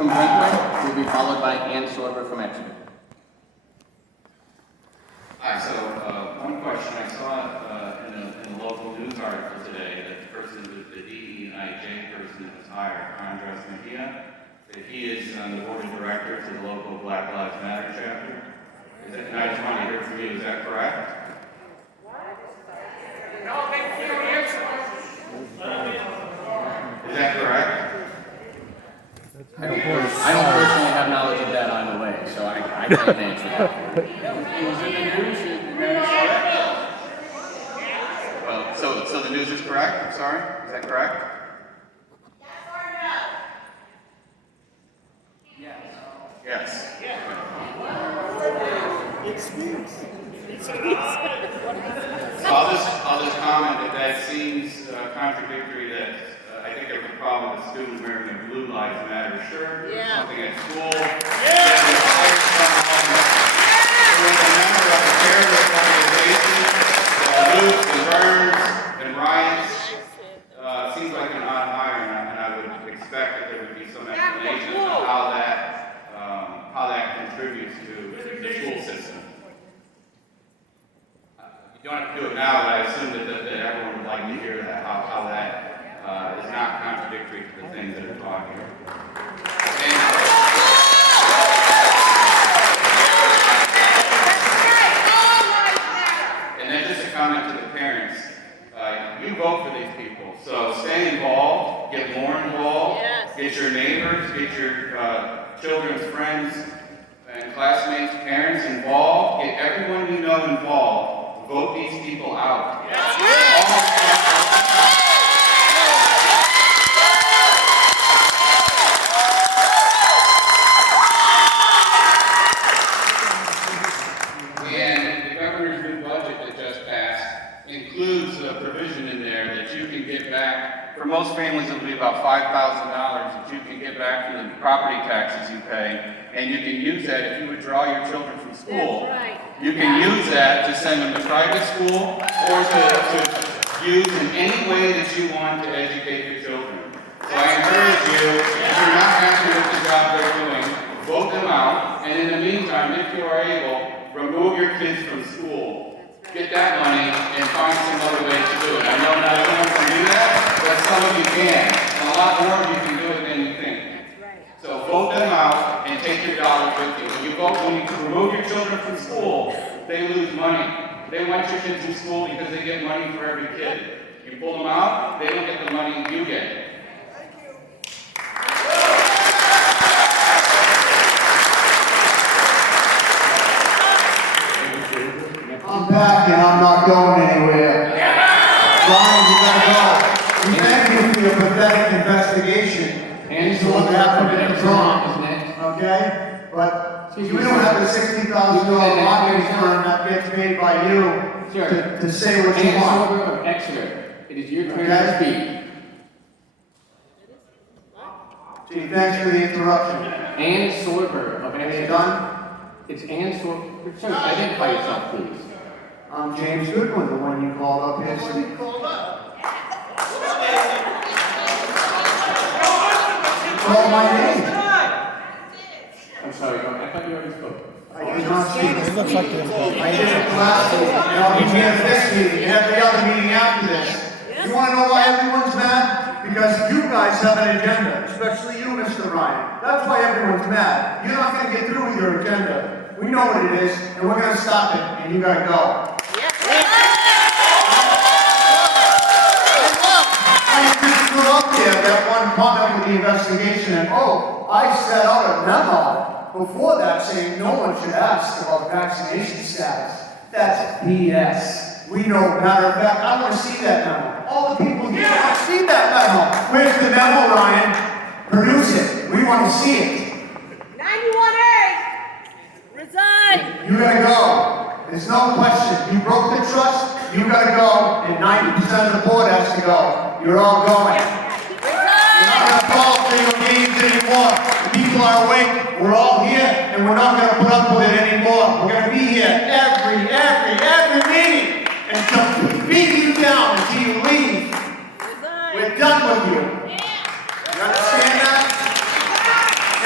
from Brentwood will be followed by Ann Sorber from Exeter. Hi, so one question. I saw in the local news article today that the person, the DEIJ person that was hired, Andres Mejia, that he is on the board of directors of the local Black Lives Matter chapter. And I just want to hear from you, is that correct? Is that correct? I don't personally have knowledge of that on the way, so I can't answer that. Well, so the news is correct? I'm sorry? Is that correct? Yes. I'll just comment that seems contradictory that I think there was a problem with students wearing a Blue Lives Matter shirt or something at school. With a member of a terrorist organization that loots and burns and riots. Seems like an odd hire, and I would expect that there would be some explanation as to how that contributes to the school system. You don't have to do it now, but I assume that everyone would like to hear that, how that is not contradictory to the things that are taught here. And then just a comment to the parents. You vote for these people, so stay involved, get more involved, get your neighbors, get your children's friends and classmates, parents involved, get everyone you know involved, vote these people out. And the governor's new budget that just passed includes a provision in there that you can get back. For most families, it'll be about $5,000 that you can get back from the property taxes you pay, and you can use that if you withdraw your children from school. You can use that to send them to private school or to use in any way that you want to educate your children. So I encourage you, if you're not happy with the job they're doing, vote them out, and in the meantime, if you are able, remove your kids from school. Get that money and find some other way to do it. I know not everyone can do that, but some of you can. And a lot more of you can do it than you think. So vote them out and take your dollars with you. When you remove your children from school, they lose money. They want your kids in school because they get money for every kid. You pull them out, they don't get the money you get. I'm back and I'm not going anywhere. Ryan, you gotta go. We thank you for your pathetic investigation into what happened in Toronto. Okay? But we don't have the $60,000 marketing firm that gets paid by you to say what you want. Sorber of Exeter, it is your turn to speak. Gee, thanks for the interruption. Ann Sorber of Are you Exeter. done? It's Ann Sorber. Sir, identify yourself, please. I'm James Goodwin, the one you called up here. Call my name. I'm sorry, I thought you already spoke. I did not speak. It looks like I did it last week, and I'll be here for this meeting, and every other meeting after this. You want to know why everyone's mad? Because you guys have an agenda, especially you, Mr. Ryan. That's why everyone's mad. You're not going to get through with your agenda. We know what it is, and we're going to stop it, and you got to go. I just threw up there that one comment with the investigation, and I set out a memo before that saying no one should ask about vaccination status. That's BS. We know, matter of fact, I want to see that memo. All the people here want to see that memo. Where's the memo, Ryan? Produce it. We want to see it. 91A! Resign! You gotta go. There's no question. You broke the trust, you gotta go, and 90% of the board has to go. You're all going. You're not gonna fall for your games anymore. The people are awake. We're all here, and we're not gonna put up with it anymore. We're gonna be here every meeting and beat you down until you leave. We're done with you. You understand that?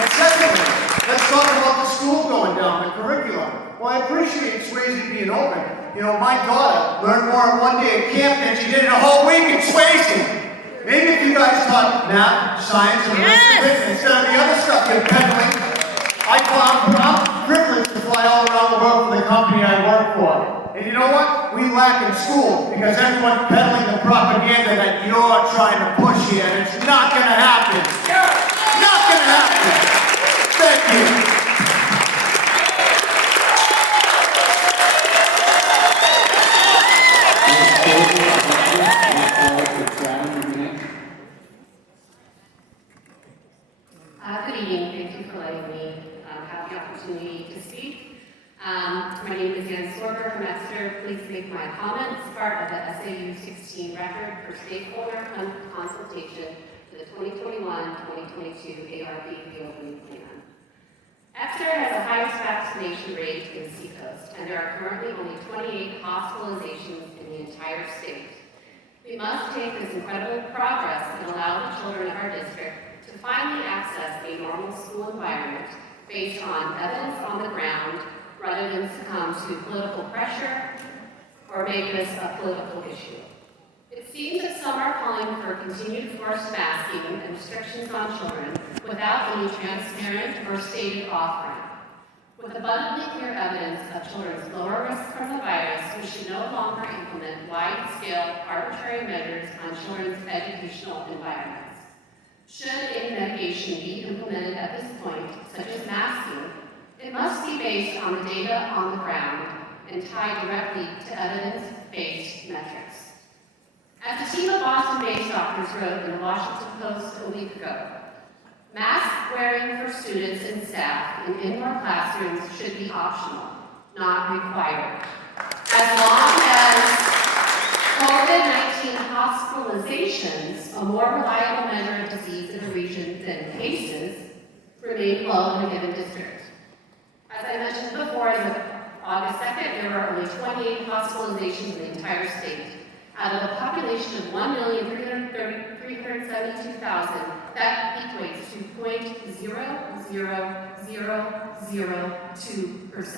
And secondly, let's talk about the school going down, the curriculum. Well, I appreciate Swayze being open. You know, my daughter learned more in one day at camp than she did in a whole week in Swayze. Maybe if you guys taught math, science, and arithmetic instead of the other stuff you're peddling. I'm privileged to fly all around the world for the company I work for. And you know what? We lack in school because everyone's peddling the propaganda that you're trying to push here, and it's not going to happen. Not going to happen. Thank you. Good evening. Thank you for letting me have the opportunity to speak. My name is Ann Sorber from Exeter. Please make my comments part of the SAU 16 record for stakeholder consultation for the 2021-2022 ARP reopening plan. Exeter has the highest vaccination rate in Seacoast, and there are currently only 28 hospitalizations in the entire state. We must take this incredible progress and allow the children of our district to finally access a normal school environment based on evidence on the ground rather than succumb to political pressure or make this a political issue. It seems that some are calling for continued forced masking and restrictions on children without any transparent or stated off-ramp. With abundantly clear evidence of children's lower risk from the virus, we should no longer implement wide-scale arbitrary measures on children's educational environments. Should any mitigation be implemented at this point, such as masking, it must be based on the data on the ground and tied directly to evidence-based metrics. As a team of Boston-based doctors wrote in the Washington Post a week ago, mask wearing for students and staff in indoor classrooms should be optional, not required. As long as COVID-19 hospitalizations, a more reliable measure of disease in a region than cases, remain low in a given district. As I mentioned before, as of August 2nd, there were only 28 hospitalizations in the entire state. Out of a population of 1,372,000, that equates to 0.00002%.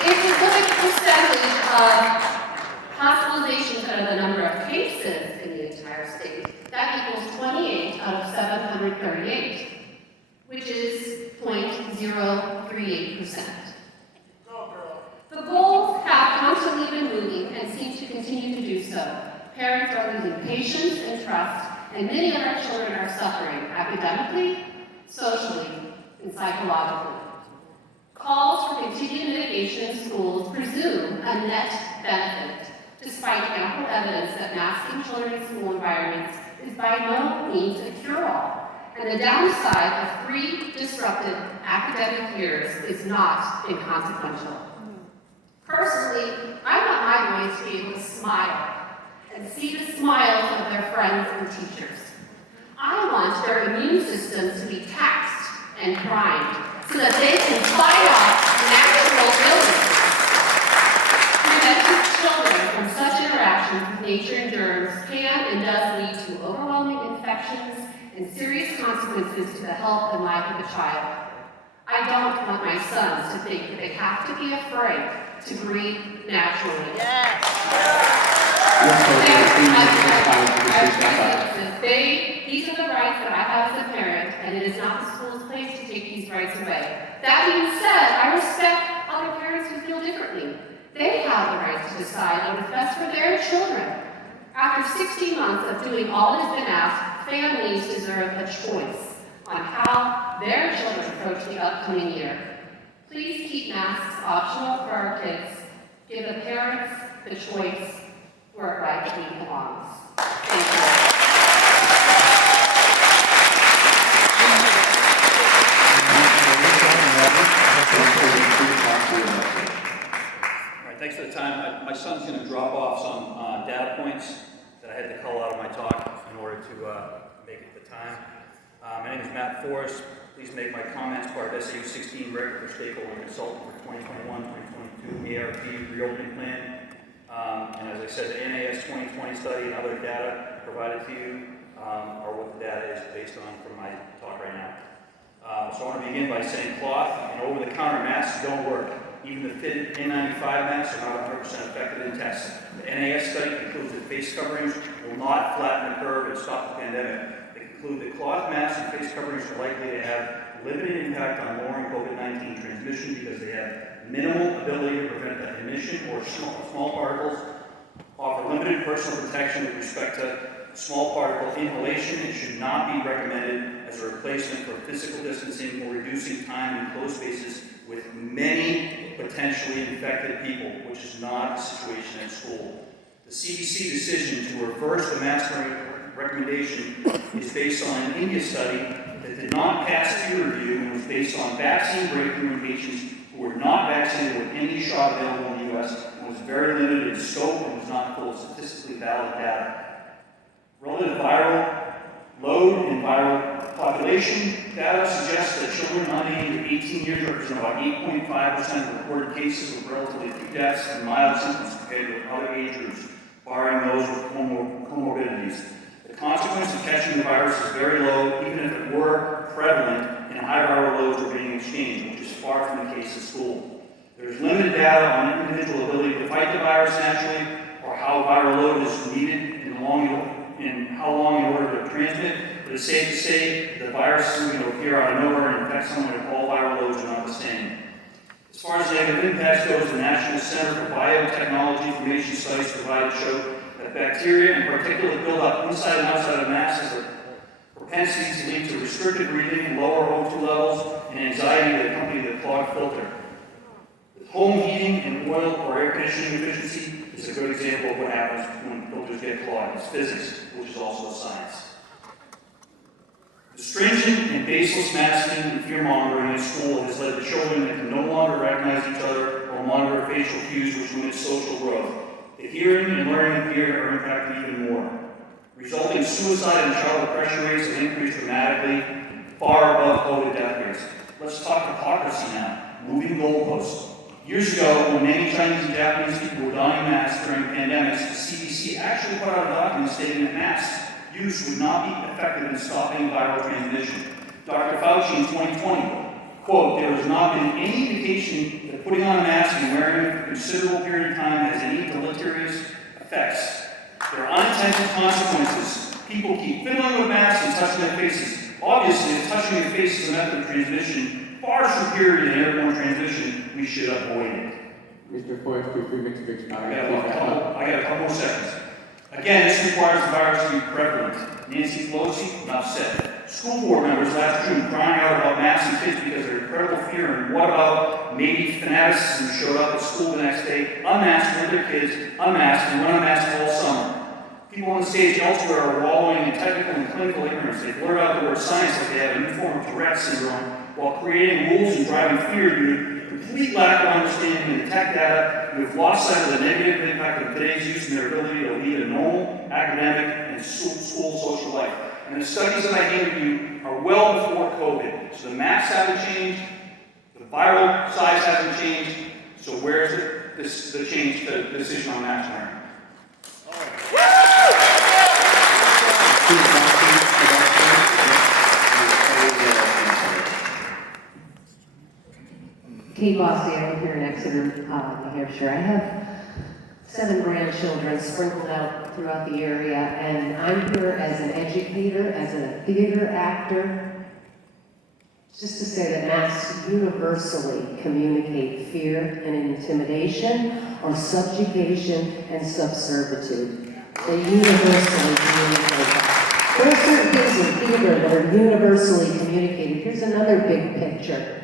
If you look at the percentage of hospitalizations out of the number of cases in the entire state, that equals 28 out of 738, which is 0.038%. The goals have constantly been moving and seem to continue to do so. Parents are losing patience and trust, and many of our children are suffering academically, socially, and psychologically. Calls for continued mitigation in schools presume a net benefit, despite ample evidence that masking children in school environments is by no means a cure-all, and the downside of 3 disrupted academic years is not inconsequential. Personally, I want my boys to be able to smile and see the smiles of their friends and teachers. I want their immune systems to be taxed and primed so that they can fight off natural illnesses. Preventing children from such interactions with nature and germs can and does lead to overwhelming infections and serious consequences to the health and life of a child. I don't want my sons to think that they have to be afraid to breathe naturally. Yes. These are the rights that I have as a parent, and it is not the school's place to take these rights away. That being said, I respect other parents who feel differently. They have the right to decide what is best for their children. After 16 months of doing all that has been asked, families deserve a choice on how their children approach the upcoming year. Please keep masks optional for our kids. Give the parents the choice where it rightfully belongs. Thank you. All right, thanks for the time. My son's going to drop off some data points that I had to cull out of my talk in order to make it the time. My name is Matt Forrest. Please make my comments part of SAU 16 record for stakeholder consultant for 2021-2022 ARP reopening plan. And as I said, the NAS 2020 study and other data provided to you are what the data is based on from my talk right now. So I want to begin by saying cloth and over-the-counter masks don't work. Even the fitted N95 masks are not 100% effective in tests. The NAS study concludes that face coverings will not flatten the curve and stop the pandemic. They conclude that cloth masks and face coverings are likely to have limited impact on lowering COVID-19 transmission because they have minimal ability to prevent the emission or small particles, offer limited personal protection with respect to small particle inhalation, and should not be recommended as a replacement for physical distancing or reducing time in closed spaces with many potentially infected people, which is not the situation at school. The CDC decision to reverse the mask recommendation is based on an India study that did not pass peer review and was based on vaccine breakthrough in patients who were not vaccinated with any shot available in the U.S. and was very limited in scope and was not full of statistically valid data. Relative viral load and viral population data suggests that children under the age of 18 years represent about 8.5% of reported cases with relatively few deaths and mild symptoms compared to other age groups, barring those with comorbidities. The consequence of catching the virus is very low, even if it were prevalent and high viral loads were being exchanged, which is far from the case at school. There is limited data on individual ability to fight the virus naturally, or how viral load is needed and how long in order to transmit, but it's safe to say the virus is going to appear out of nowhere and infect someone if all viral loads are not the same. As far as negative impacts goes, the National Center for Biotechnology Information Studies provided show that bacteria and particulate buildup inside and outside of masks has a propensity to lead to restricted breathing, lower O2 levels, and anxiety that accompany the clogged filter. Home heating and oil or air conditioning efficiency is a good example of what happens when filters get clogged. It's physics, which is also science. The stringent and baseless masking and fear-mongering in school has led to children that can no longer recognize each other or monitor facial cues, which limits social growth. The hearing and learning impaired are impacted even more. Resulting suicide and child depression rates have increased dramatically, far above COVID death rates. Let's talk hypocrisy now. Moving goalposts. Years ago, when many Chinese and Japanese people were donning masks during pandemics, the CDC actually put out a document stating that masks use would not be effective in stopping viral transmission. Dr. Fauci in 2020, quote, "There has not been any indication that putting on a mask and wearing it for a considerable period of time has any deleterious effects. There are unintended consequences. People keep fiddling with masks and touching their faces. Obviously, if touching your face is a method of transmission far superior than airborne transmission, we should avoid it." Mr. Forrest, you're 3 minutes of expired. I got a couple more seconds. Again, this requires the virus to be prevalent. Nancy Pelosi, enough said. School board members last June crying out about masks and kids because of their incredible fear, and what about maybe fanaticism showed up at school the next day, unmasked with their kids, unmasked and run unmasked all summer. People on the stage elsewhere are wallowing in technical and clinical ignorance. They blurt out the word science like they have a new form of Tourette syndrome, while creating rules and driving fear due to complete lack of understanding of tech data. We've lost sight of the negative impact of today's use and their ability to lead a normal academic and school social life. And the studies that I handed you are well before COVID. So the masks haven't changed, the viral size hasn't changed, so where's the change to the decision on mask wearing? Kate Bossy, I live here in Exeter, New Hampshire. I have 7 grandchildren sprinkled out throughout the area, and I'm here as an educator, as a theater actor, just to say that masks universally communicate fear and intimidation, or subjugation and subservitude. They universally communicate that. There are certain things in theater that are universally communicated. Here's another big picture.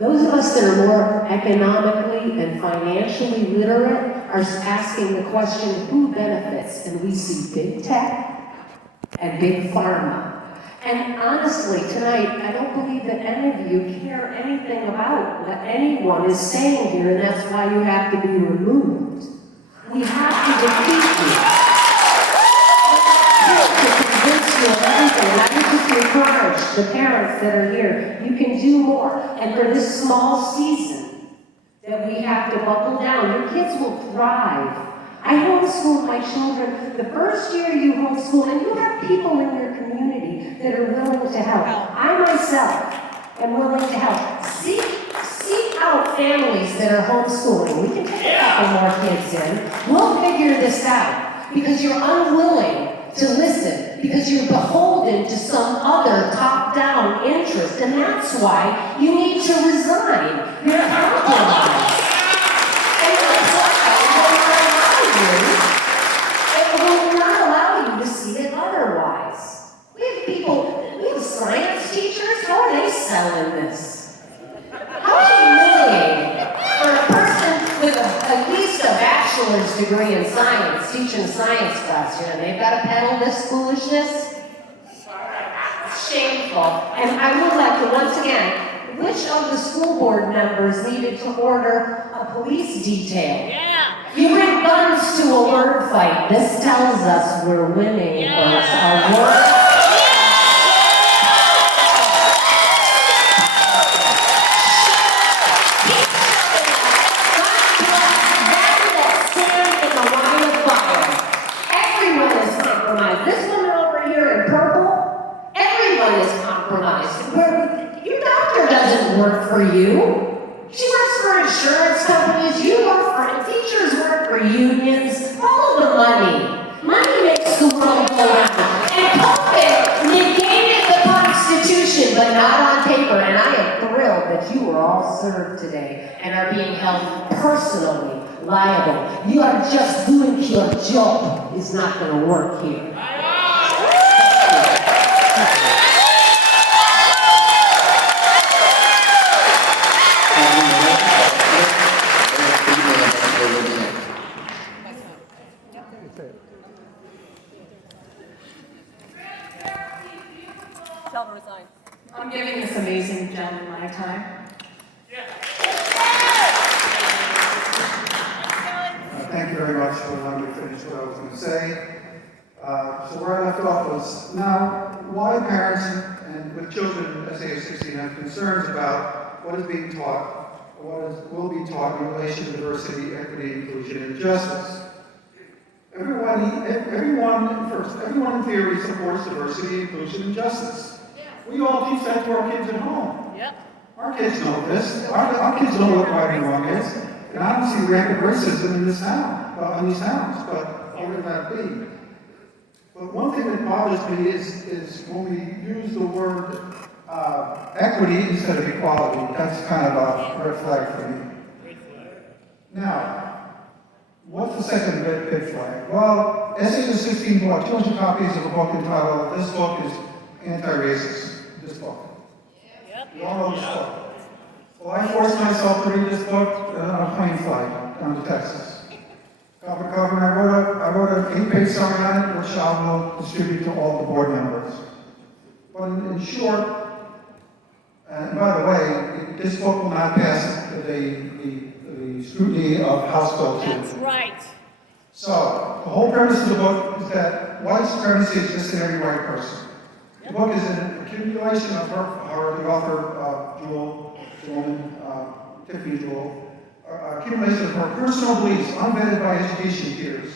Those of us that are more economically and financially literate are asking the question, who benefits? And we see big tech and big pharma. And honestly, tonight, I don't believe that any of you care anything about what anyone is saying here, and that's why you have to be removed. We have to defeat you. To convince you of everything. And I would just encourage the parents that are here, you can do more. And for this small season that we have to buckle down, your kids will thrive. I homeschool my children. The first year you homeschool, and you have people in your community that are willing to help. I myself am willing to help. Seek out families that are homeschooling. We can take a couple more kids in. We'll figure this out because you're unwilling to listen, because you're beholden to some other top-down interest, and that's why you need to resign. You're compromised. And that's why I will not allow you to see it otherwise. We have science teachers, how are they selling this? How humiliating for a person with at least a bachelor's degree in science, teaching science class, you know, they've got to peddle this foolishness? It's shameful. And I would like to, once again, which of the school board members needed to order a police detail? Yeah. You bring guns to a word fight. This tells us we're winning, folks. Our word. This woman over here in purple, everyone is compromised. Your doctor doesn't work for you. She works for insurance companies. You work for teachers, work for unions. Follow the money. Money makes the world go round. And COVID negated the Constitution, but not on paper. And I am thrilled that you were all served today and are being held personally liable. You are just doing your job. It's not going to work here. Tell her resign. I'm giving this amazing gentleman my time. Thank you very much for allowing me to finish what I was going to say. So where I left off was, now, why parents and with children as age 16 have concerns about what is being taught, or will be taught in relation to diversity, equity, inclusion, and justice. Everyone in theory supports diversity, inclusion, and justice. We all teach that to our kids at home. Yep. Our kids know this. Our kids know what right and wrong is. And I don't see rampant racism in this town, in these towns, but what would that be? But one thing that bothers me is when we use the word equity instead of equality. That's kind of a red flag for me. Now, what's the second red flag? Well, SAU 16 bought 200 copies of a book entitled, "This Book is Anti-Racist." This book. Yep. You all know this book. Well, I forced myself to read this book on a plane flight down to Texas. Cover to cover, and I wrote an 8-page summary on it, which I will distribute to all the board members. But in short, and by the way, this book will not pass the scrutiny of House Bill 2. That's right. So, the whole premise of the book is that white supremacy exists in every white person. The book is an accumulation of the author, Tiffany Jewell, accumulation of her personal beliefs, unvetted by education peers.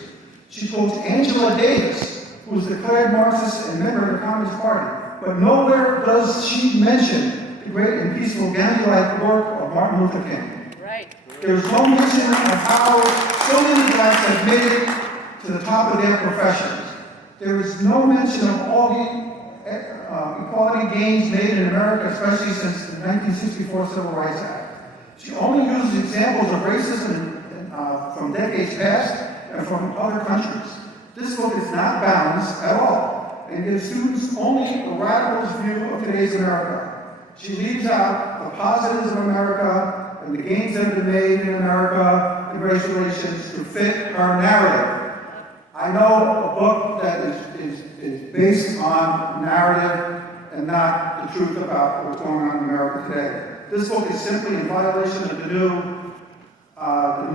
She quotes Angela Davis, who was a declared Marxist and member of the Communist Party, but nowhere does she mention the great and peaceful Gandhi-like work of Martin Luther King. Right. There's no mention of how so many blacks have made it to the top of their professions. There is no mention of all the equality gains made in America, especially since the 1964 Civil Rights Act. She only uses examples of racism from decades past and from other countries. This book is not balanced at all and gives students only a radical's view of today's America. She leaves out the positives of America and the gains that have been made in America in race relations to fit her narrative. I know a book that is based on narrative and not the truth about what's going on in America today. This book is simply in violation of the new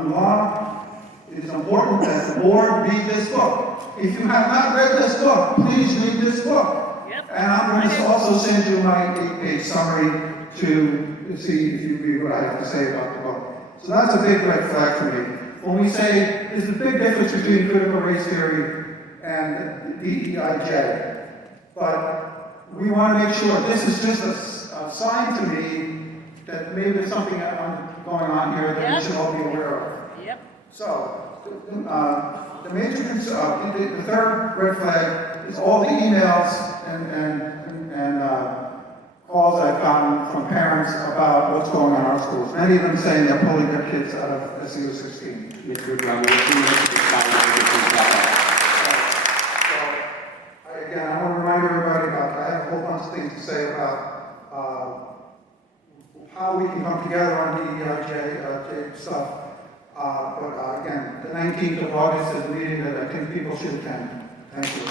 law. It is important that the board read this book. If you have not read this book, please read this book. Yep. And I'm going to also send you my 8-page summary to see if you read what I have to say about the book. So that's a big red flag for me. When we say there's a big difference between critical race theory and DEIJ, but we want to make sure, this is just a sign to me that maybe there's something going on here that we should all be aware of. Yep. So, the major concern, the third red flag is all the emails and calls I've gotten from parents about what's going on in our schools. Many of them saying they're pulling their kids out of SAU 16. Mr. Brown, we have 2 minutes to respond to that. Again, I want to remind everybody about, I have a whole bunch of things to say about how we can come together on the J stuff. But again, the 19th of August is a meeting that I think people should attend. Thank you.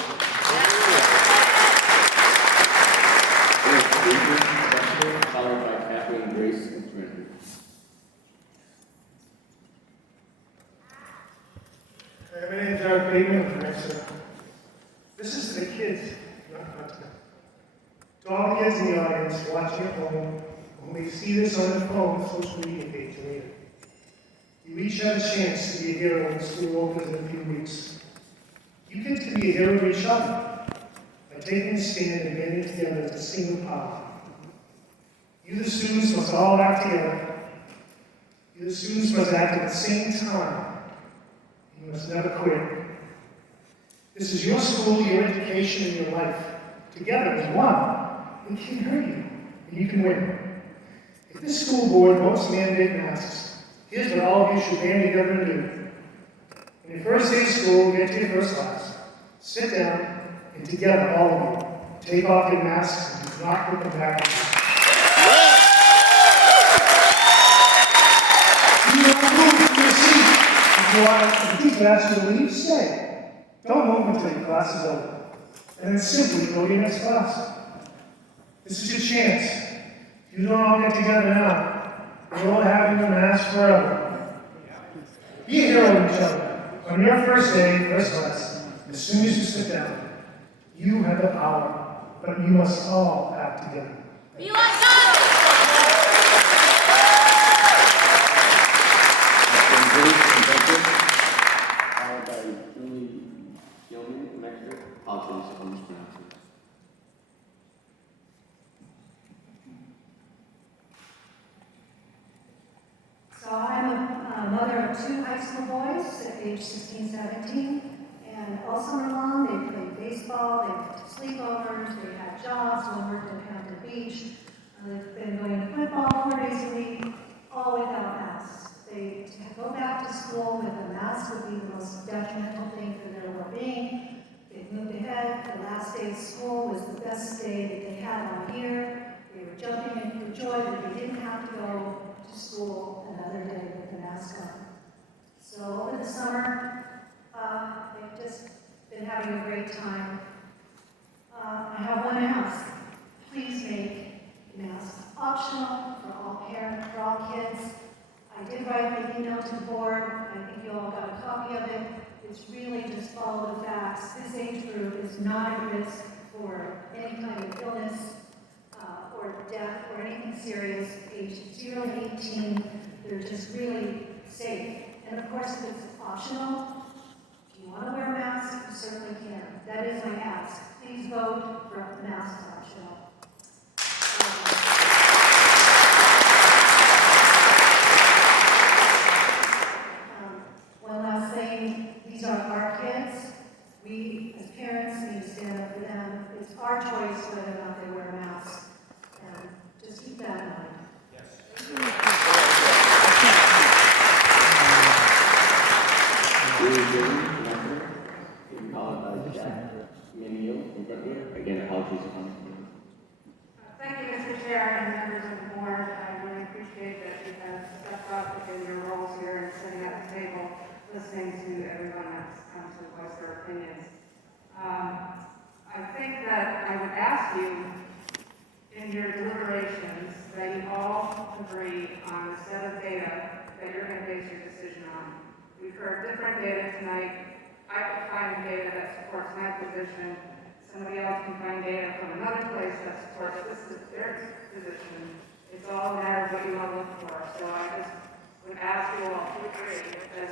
Followed by Kathleen, Grace, and Trinity. My name is Eric Bateman from Exeter. This is to the kids, not to me. To all the kids in the audience watching at home, who may see this on their phone, social media page later. You each have a chance to be a hero when school opens in a few weeks. You kids can be a hero to each other by taking a stand and getting together as a single power. You, the students, must all act together. You, the students, must act at the same time. You must never quit. This is your school, your education, and your life. Together as one, it can hurt you, and you can win. If this school board votes mandate masks, here's what all of you should band together and do. On your first day of school, get to your first class, sit down, and together, all of you, take off your masks and do not put them back on. Do not move from your seat. If the teacher asks you to leave, stay. Don't move until your class is over. And then simply go to your next class. This is your chance. If you don't all get together now, you're all having a mask forever. Be a hero to each other. On your first day, first class, as soon as you sit down, you have the power, but you must all act together. Be like us! Followed by Julie Gilman from Exeter. Apologies if I'm mispronouncing it. So I'm a mother of 2 high school boys at age 16, 17, and all summer long they played baseball, they went to sleepovers, they had jobs, one worked at Hampton Beach. They've been going to football 4 days a week, all without masks. To go back to school with a mask would be the most detrimental thing for their well-being. They've moved ahead. The last day of school was the best day that they had all year. They were jumping in for joy that they didn't have to go to school another day with the mask on. So over the summer, they've just been having a great time. I have one ask. Please make masks optional for all parents, for all kids. I did write an email to the board. I think you all got a copy of it. It's really just follow the facts. This age group is not at risk for any kind of illness or death or anything serious. Age 0 to 18, they're just really safe. And of course, if it's optional, if you want to wear a mask, you certainly can. That is my ask. Please vote for mask optional. One last thing, these are our kids. We, as parents, need to stand up for them. It's our choice whether or not they wear a mask. And just keep that in mind. Yes. Again, apologies if I'm mispronouncing. Thank you, Mr. Chair and members of the board. I really appreciate that you have stepped up in your roles here and sitting at the table, listening to everyone that's come to voice their opinions. I think that I would ask you in your deliberations that you all agree on a set of data that you're going to base your decision on. We've heard different data tonight. I can find data that supports my position. Somebody else can find data from another place that supports their position. It's all a matter of what you all look for. So I just would ask you all to agree as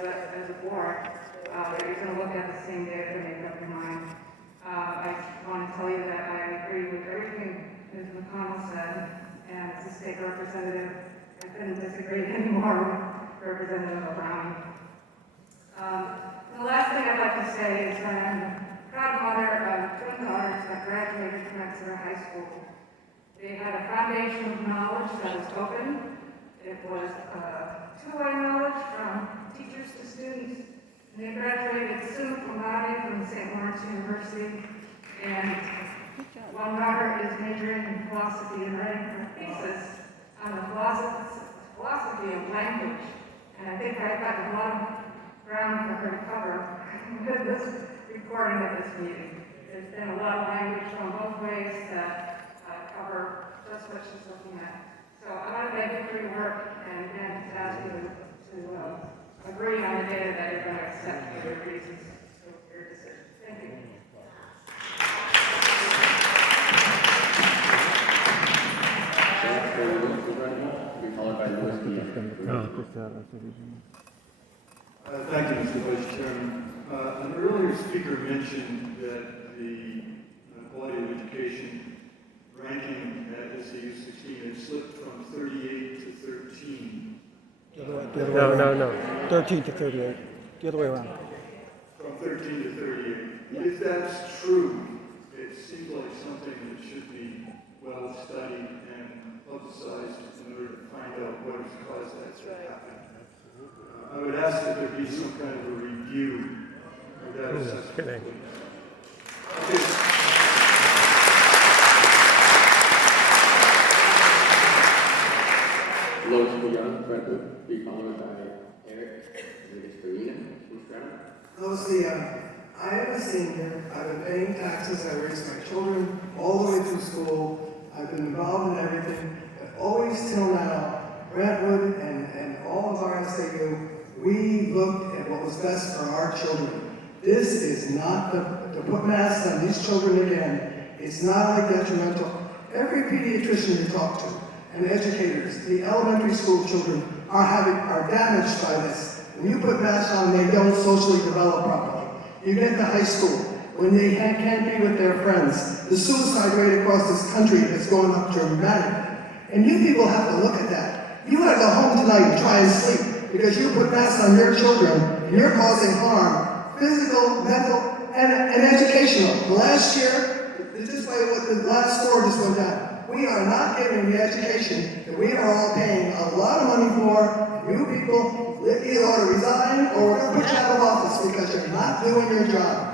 a board that you're going to look at the same data to make up your mind. I want to tell you that I agree with everything disagree anymore, Representative O'Brien. The last thing I'd like to say is that I'm a proud mother of twin daughters that graduated from Exeter High School. They had a foundation of knowledge that was open. It was two-way knowledge from teachers to students. And they graduated summa cum laude from St. Lawrence University. And one daughter is majoring in philosophy and writing her thesis on the philosophy of language. And I think I've got a lot of ground for her to cover with this recording of this meeting. There's been a lot of language from both ways that cover just what she's looking at. So I want to thank you for your work and to ask you to agree on the data that you're going to accept for your reasons for your decision. Thank you. Thank you, Mr. Vice Chairman. An earlier speaker mentioned that the quality of education ranking at SAU 16 had slipped from 38 to 13. No. 13 to 38. The other way around. From 13 to 38. Yeah. If that's true, it seems like something that should be well studied and publicized in order to find out what has caused that to happen. I would ask that there be some kind of a review of that assessment. Okay. Lois Young, Frederick, be followed by Eric, and Ms. Farina, Ms. Brown. I am a senior. I've been paying taxes. I raised my children all the way through school. I've been involved in everything. But always till now, Brentwood and all of our SAU, we looked at what was best for our children. This is not to put masks on these children again. It's not like detrimental. Every pediatrician you talk to and educators, the elementary school children are damaged by this. When you put masks on, they don't socially develop properly. You get to high school, when they can't be with their friends, the suicide rate across this country has gone up dramatically. And you people have to look at that. You gotta go home tonight and try and sleep because you put masks on your children and you're causing harm, physical, mental, and educational. Last year, just by what the last score just went down, we are not getting the education that we are all paying a lot of money for. You people either ought to resign or we're going to put you out of office because you're not doing your job.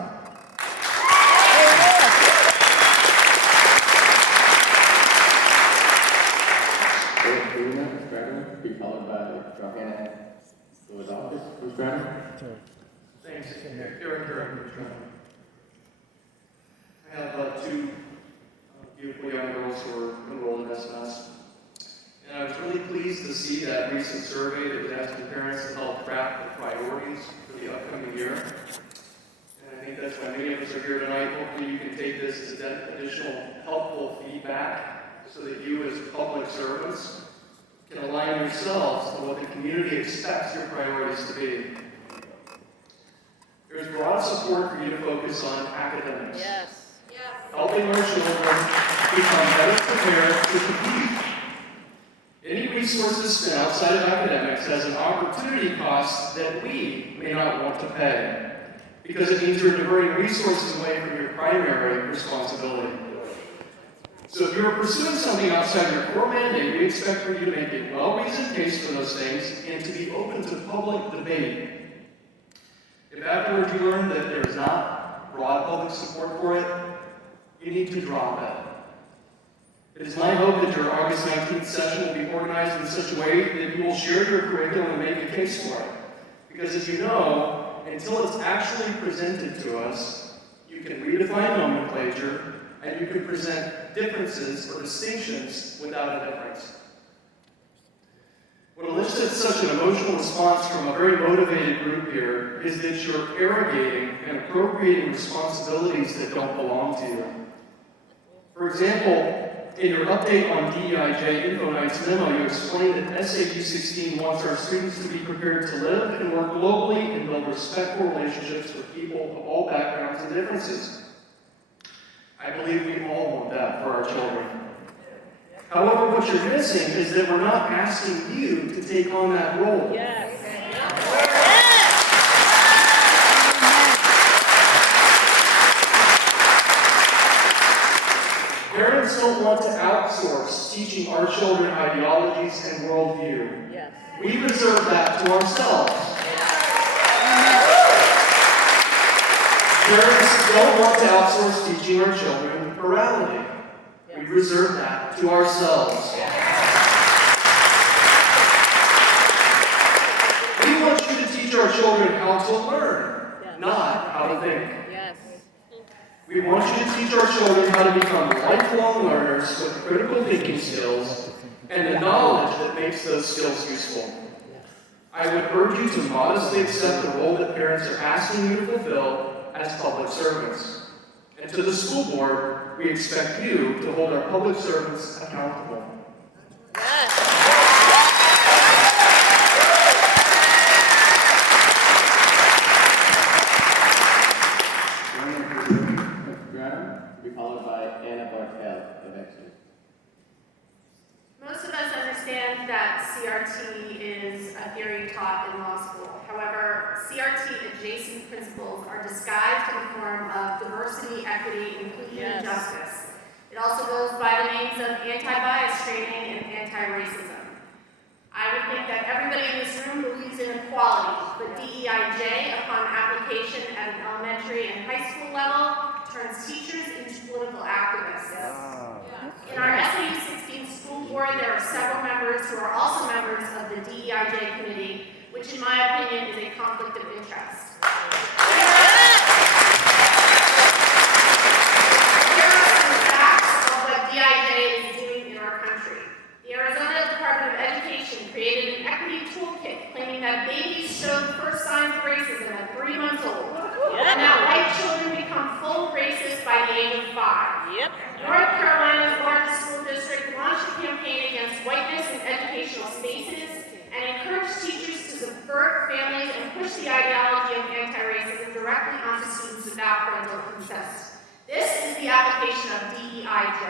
Be followed by Johanna Lewis, Ms. Brown. Thanks, Eric. I have two beautiful young girls who are enrolled in SMS. And I was really pleased to see that recent survey that was asking parents to help craft the priorities for the upcoming year. And I think that's why many of us are here tonight. Hopefully you can take this as additional helpful feedback so that you as public servants can align yourselves to what the community expects your priorities to be. There's broad support for you to focus on academics. Yes. Helping our children become better prepared to compete. Any resources spent outside of academics has an opportunity cost that we may not want to pay, because it means you're diverting resources away from your primary responsibility. So if you're pursuing something outside your core mandate, we expect for you to make a well-reasoned case for those things and to be open to public debate. If afterwards you learn that there is not broad public support for it, you need to drop it. It is my hope that your August 19th session will be organized in such a way that you will share your curriculum and make a case for it. Because as you know, until it's actually presented to us, you can redefine nomenclature and you can present differences or distinctions without a difference. What elicits such an emotional response from a very motivated group here is that you're arrogating and appropriating responsibilities that don't belong to you. For example, in your update on DEIJ Info Night's memo, you explained that SAU 16 wants our students to be prepared to live and work globally and build respectful relationships with people of all backgrounds and differences. I believe we all want that for our children. However, what you're missing is that we're not asking you to take on that role. Yes. Parents don't want to outsource teaching our children ideologies and worldview. Yes. We reserve that to ourselves. Parents don't want to outsource teaching our children morality. We reserve that to ourselves. We want you to teach our children how to learn, not how to think. Yes. We want you to teach our children how to become lifelong learners with critical thinking skills and the knowledge that makes those skills useful. I would urge you to modestly accept the role that parents are asking you to fulfill as public servants. And to the school board, we expect you to hold our public servants accountable. Most of us understand that CRT is a theory taught in law school. However, CRT-adjacent principles are disguised in the form of diversity, equity, inclusion, and justice. It also goes by the names of anti-bias training and anti-racism. I would think that everybody in this room believes in equality, but DEIJ, upon application at an elementary and high school level, turns teachers into political activists. In our SAU 16 school board, there are several members who are also members of the DEIJ committee, which in my opinion is a conflict of interest. Here are some facts of what DEIJ is doing in our country. The Arizona Department of Education created an equity toolkit claiming that babies showed first signs of racism at 3 months old, and that white children become full racists by the age of 5. Yep. North Carolina's largest school district launched a campaign against whiteness in educational spaces and encouraged teachers to subvert families and push the ideology of anti-racism directly onto students without parental consent. This is the application of DEIJ.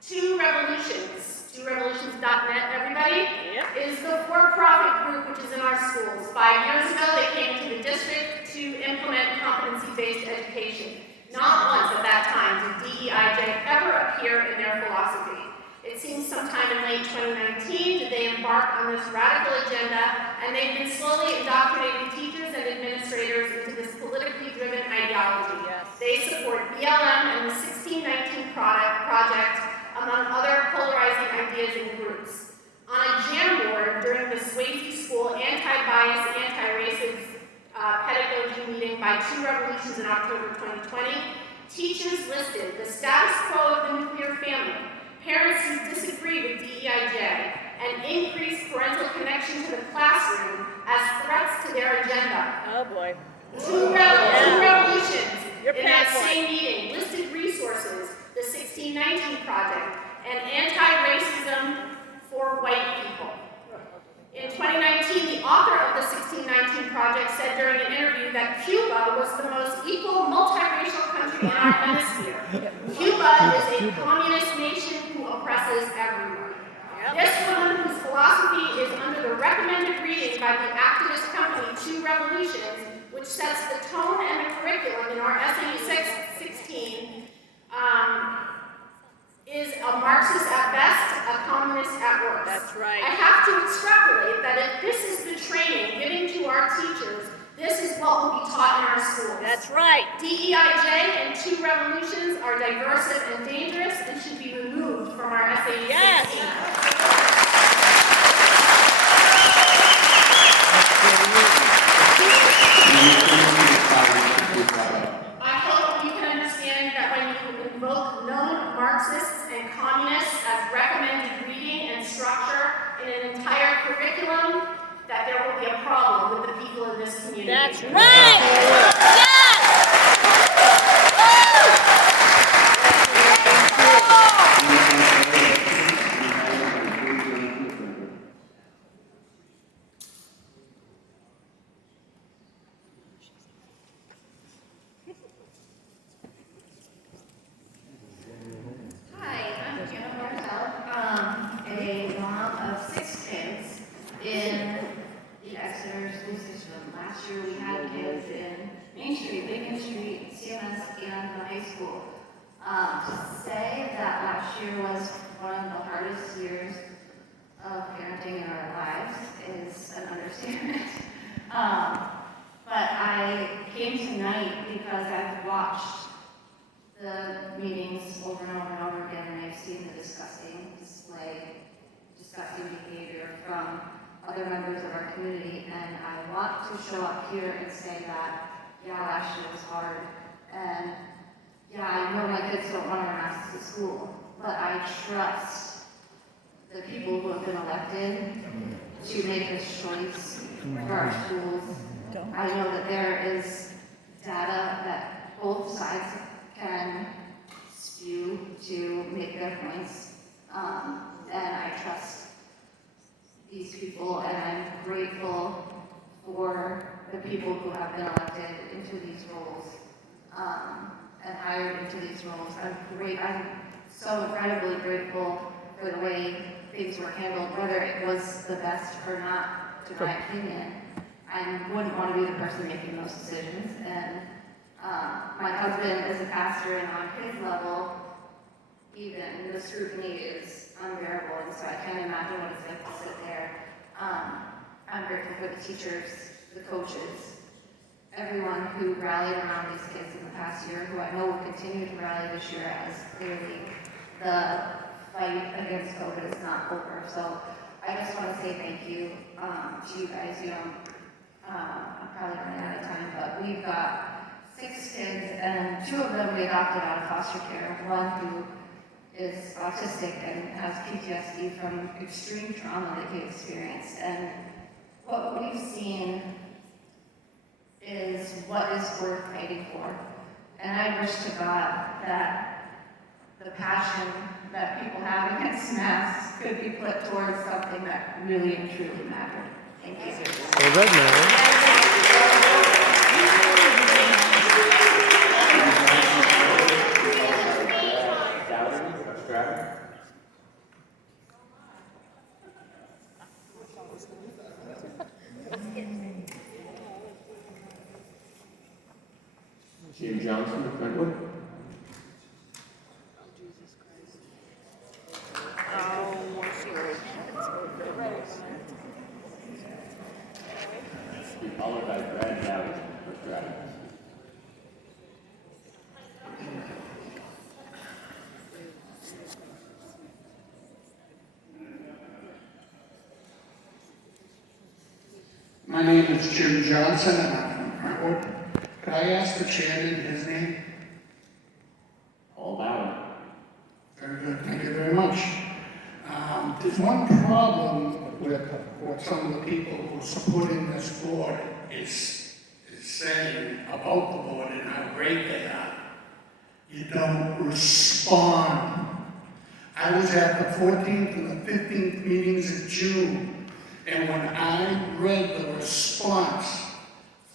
Two Revolutions.net, everybody, is the for-profit group which is in our schools. 5 years ago, they came to the district to implement competency-based education. Not once at that time did DEIJ ever appear in their philosophy. It seems sometime in late 2019 that they embarked on this radical agenda, and they've been slowly indoctrinating teachers and administrators into this politically driven ideology. They support BLM and the 1619 project, among other polarizing ideas and groups. On a jam board during the Swayze School anti-bias, anti-racist pedagogy meeting by Two Revolutions in October 2020, teachers listed the status quo of the nuclear family, parents who disagree with DEIJ, and increased parental connection to the classroom as threats to their agenda. Oh boy. Two Revolutions in that same meeting listed resources, the 1619 Project, and anti-racism for white people. In 2019, the author of the 1619 Project said during an interview that Cuba was the most equal multiracial country in our hemisphere. Cuba is a communist nation who oppresses everyone. This woman, whose philosophy is under the recommended reading by the activist company Two Revolutions, which sets the tone and the curriculum in our SAU 16, is a Marxist at best, a communist at worst. That's right. I have to extrapolate that if this is the training given to our teachers, this is what will be taught in our schools. That's right. DEIJ and Two Revolutions are diversive and dangerous and should be removed from our SAU 16. I hope you can understand that when you invoke known Marxists and communists as recommended reading and structure in an entire curriculum, that there will be a problem with the people in this community. That's right! Yes! To say that last year was one of the hardest years of parenting in our lives is an understatement. But I came tonight because I've watched the meetings over and over and over again, and I've seen the disgusting behavior from other members of our community, and I want to show up here and say that, yeah, last year was hard, and yeah, I know my kids don't want to wear masks to school, but I trust the people who have been elected to make this choice for our schools. I know that there is data that both sides can spew to make their points, and I trust these people, and I'm grateful for the people who have been elected into these roles and hired into these roles. I'm so incredibly grateful for the way things were handled, whether it was the best or not, to my opinion. I wouldn't want to be the person making those decisions, and my husband is a pastor, and on his level, even the scrutiny is unbearable, and so I can't imagine what it's like to sit there. I'm grateful for the teachers, the coaches, everyone who rallied around these kids in the past year, who I know will continue to rally this year, as clearly the fight against COVID is not over. So I just want to say thank you to you guys. I'm probably running out of time, but we've got 6 kids, and 2 of them we adopted out of foster care. One who is autistic and has PTSD from extreme trauma that he experienced. And what we've seen is what is worth fighting for. And I wish to God that the passion that people have against masks could be put towards something that really and truly mattered. Thank you. Well, that matters. Jim Johnson, the Brentwood. Be followed by Brad Dowdy for Stratton. My name is Jim Johnson, and I'm from Brentwood. Could I ask the chairman his name? All Dowdy. Very good, thank you very much. There's one problem with what some of the people who are supporting this board is saying about the board and how great they are. You don't respond. I was at the 14th and the 15th meetings in June, and when I read the response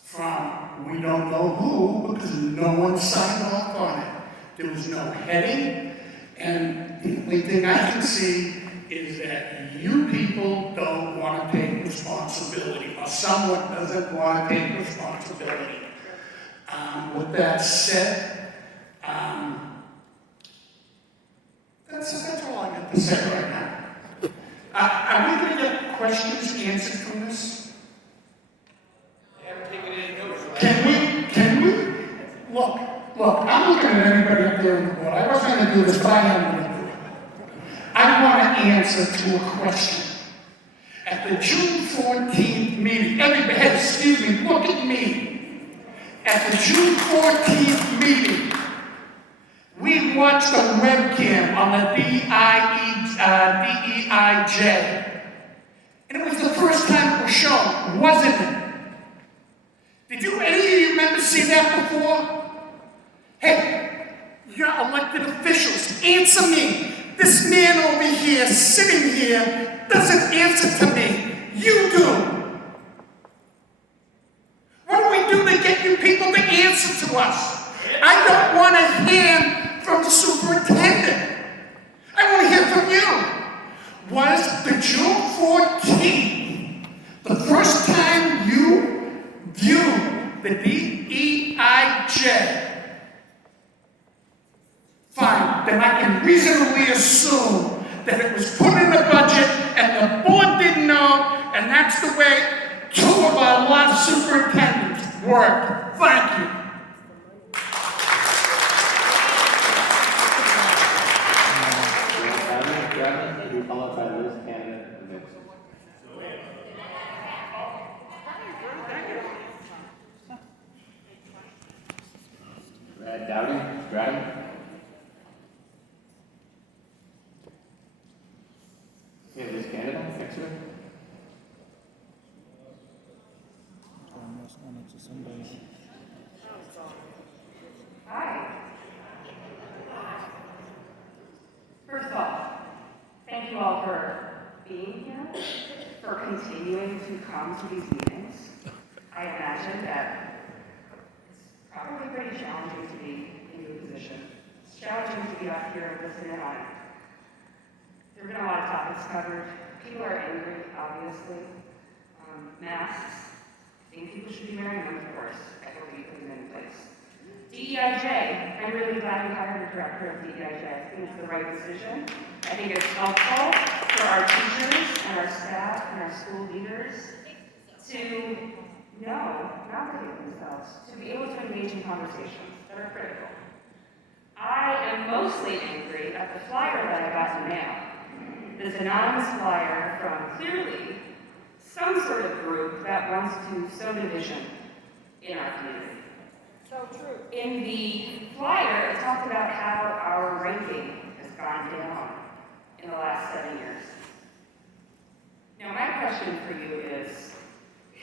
from we don't know who, because no one signed off on it, there was no heading, and the only thing I can see is that you people don't want to take responsibility, or someone doesn't want to take responsibility. With that said, that's all I got to say right now. Are we going to get questions answered from this? Can we? Look, I'm looking at everybody up there on the board. I wasn't going to do this, but I am going to do it. I want to answer to a question. At the June 14th meeting, everybody, hey, excuse me, look at me. At the June 14th meeting, we watched a webcam on the DEIJ. And it was the first time it was shown, wasn't it? Did any of you remember seeing that before? Hey, you're elected officials, answer me. This man over here, sitting here, doesn't answer to me. You do. What do we do to get you people to answer to us? I don't want to hear from the superintendent. I want to hear from you. Was the June 14th the first time you viewed the DEIJ fine, then I can reasonably assume that it was put in the budget and the board didn't know, and that's the way 2 of our law superintendents work. Thank you. Bradley, to be followed by Liz, Canada, and Vince. Dowdy. Okay, Liz, Canada, next to it. Hi. First of all, thank you all for being here, for continuing to come to these meetings. I imagine that it's probably pretty challenging to be in your position. It's challenging to be up here and listen in on it. There have been a lot of topics covered. People are angry, obviously. Masks. I think people should be wearing them, of course. I hope you put them in place. DEIJ. I'm really glad we hired a director of DEIJ. I think it's the right decision. I think it's helpful for our teachers and our staff and our school leaders to navigate themselves, to be able to engage in conversations that are critical. I am mostly angry at the flyer that I got in the mail. This anonymous flyer from clearly some sort of group that wants to sow division in our community. So true. In the flyer, it talked about how our ranking has gone down in the last 7 years. Now, my question for you is,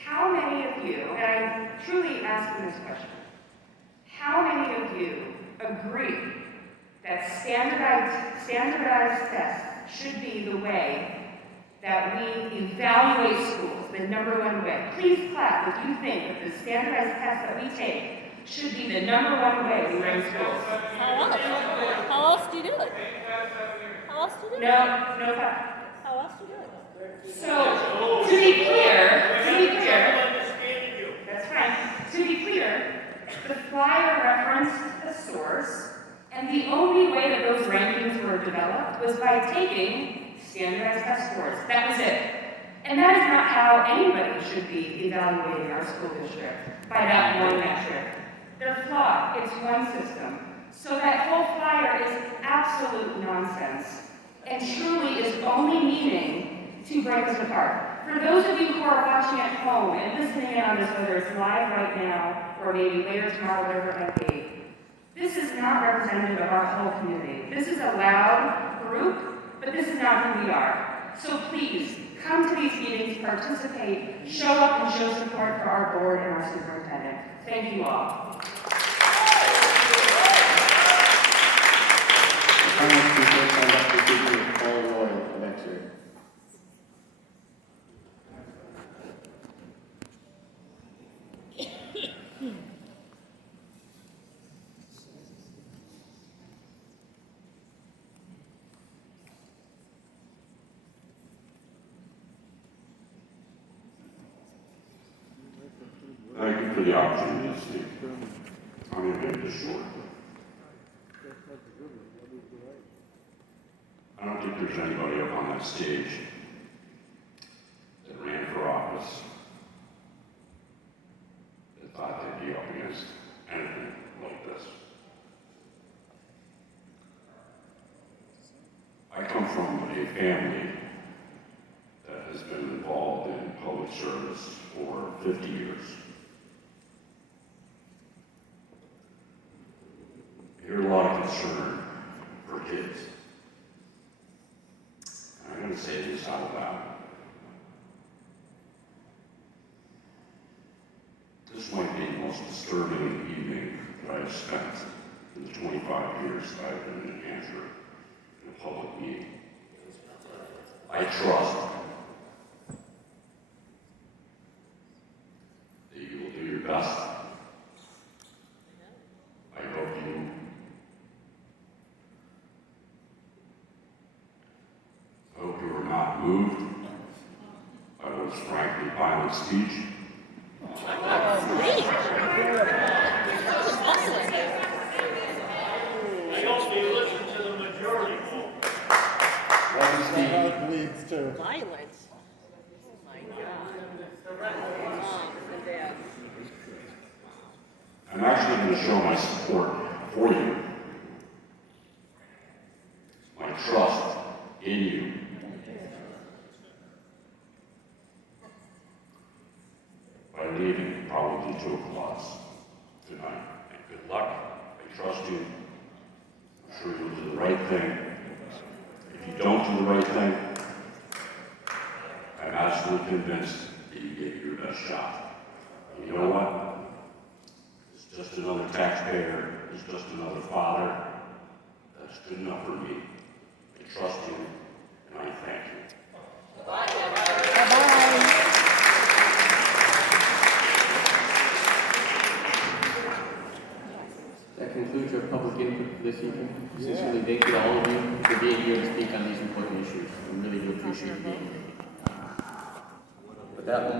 how many of you, and I'm truly asking this question, how many of you agree that standardized tests should be the way that we evaluate schools, the #1 way? Please clap if you think that the standardized tests that we take should be the #1 way we run schools. How else do you do it? How else do you do it? No clap. How else do you do it? So, to be clear, that's right. To be clear, the flyer referenced a source, and the only way that those rankings were developed was by taking standardized test scores. That was it. And that is not how anybody should be evaluating our school district, by that one metric. They're flawed. It's one system. So that whole flyer is absolute nonsense, and truly is only meaning to break us apart. For those of you who are watching at home and listening in on this, whether it's live right now or maybe later tomorrow, whatever it might be, this is not representative of our whole community. This is a loud group, but this is not who we are. So please, come to these meetings, participate, show up and show support for our board and our superintendent. Thank you all. Thank you for the opportunity to speak. I'm going to make this short. I don't think there's anybody up on that stage that ran for office that thought they'd be up against anything like this. I come from a family that has been involved in public service for 50 years. I hear a lot of concern for kids. And I'm going to say this out loud. This might be the most disturbing evening that I've spent in the 25 years that I've been in New Hampshire in a public meeting. I trust that you will do your best. I hope you are not moved by what's frankly violent speech. That's sweet. they listen to the majority vote. Leads to. Violence. Oh my God. Mom and dad. I'm actually going to show my support for you, my trust in you. By leaving probably 2 o'clock tonight. And good luck. I trust you. I'm sure you'll do the right thing. If you don't do the right thing, I'm absolutely convinced that you gave your best shot. And you know what? It's just another taxpayer. It's just another father. That's good enough for me. I trust you, and I thank you. Bye-bye. That concludes our public input for this evening. Sincerely thank you to all of you for being here to speak on these important issues. We really do appreciate you being here. With that, we'll move